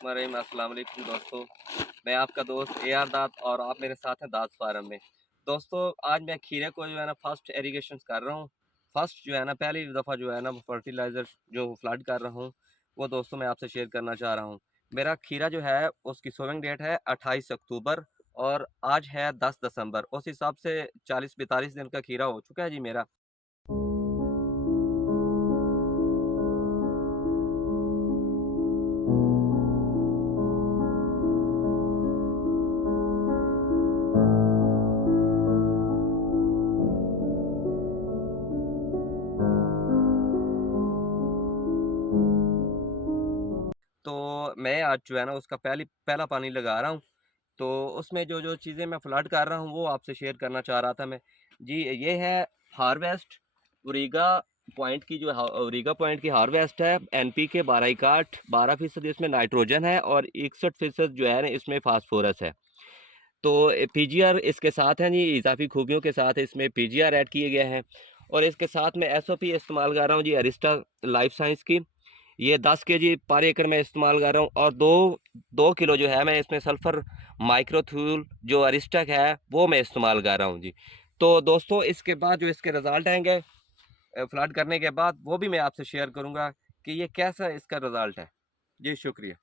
अस्सलाम वालेकुम दोस्तों। मैं आपका दोस्त ए आर दाद और आप मेरे साथ हैं दाद फार्म में। दोस्तों आज मैं खीरे को जो है ना फर्स्ट इरिगेशन कर रहा हूँ। फर्स्ट जो है ना पहली दफ़ा जो है ना फर्टिलाइज़र जो फ्लड कर रहा हूँ वो दोस्तों मैं आपसे शेयर करना चाह रहा हूँ। मेरा खीरा जो है उसकी सोविंग डेट है 28 अक्टूबर और आज है 10 दिसंबर। उस हिसाब से 40-42 दिन का खीरा हो चुका है जी मेरा। तो मैं आज जो है ना उसका पहला पानी लगा रहा हूँ। तो उसमें जो चीज़ें मैं फ्लड कर रहा हूँ वो आपसे शेयर करना चाह रहा था मैं जी। ये है हार्वेस्ट उरीगा पॉइंट की जो उरीगा पॉइंट की हार्वेस्ट है। एनपी के 12 12% इसमें नाइट्रोजन है और 61% जो है ना इसमें फास्फोरस है। तो पीजीआर इसके साथ हैं जी, इजाफी खूबियों के साथ इसमें पीजीआर ऐड किए गए हैं। और इसके साथ मैं एसओपी इस्तेमाल कर रहा हूँ जी अरिस्टा लाइफ साइंस की। ये 10 केजी पर एकड़ में इस्तेमाल कर रहा हूँ और दो किलो जो है मैं इसमें सल्फ़र माइक्रोथ्यूल जो अरिस्टक है वो मैं इस्तेमाल कर रहा हूँ जी। तो दोस्तों इसके बाद जो इसके रिज़ल्ट आएंगे फ्लड करने के बाद वो भी मैं आपसे शेयर करूँगा कि ये कैसा इसका रिज़ल्ट है जी। शुक्रिया।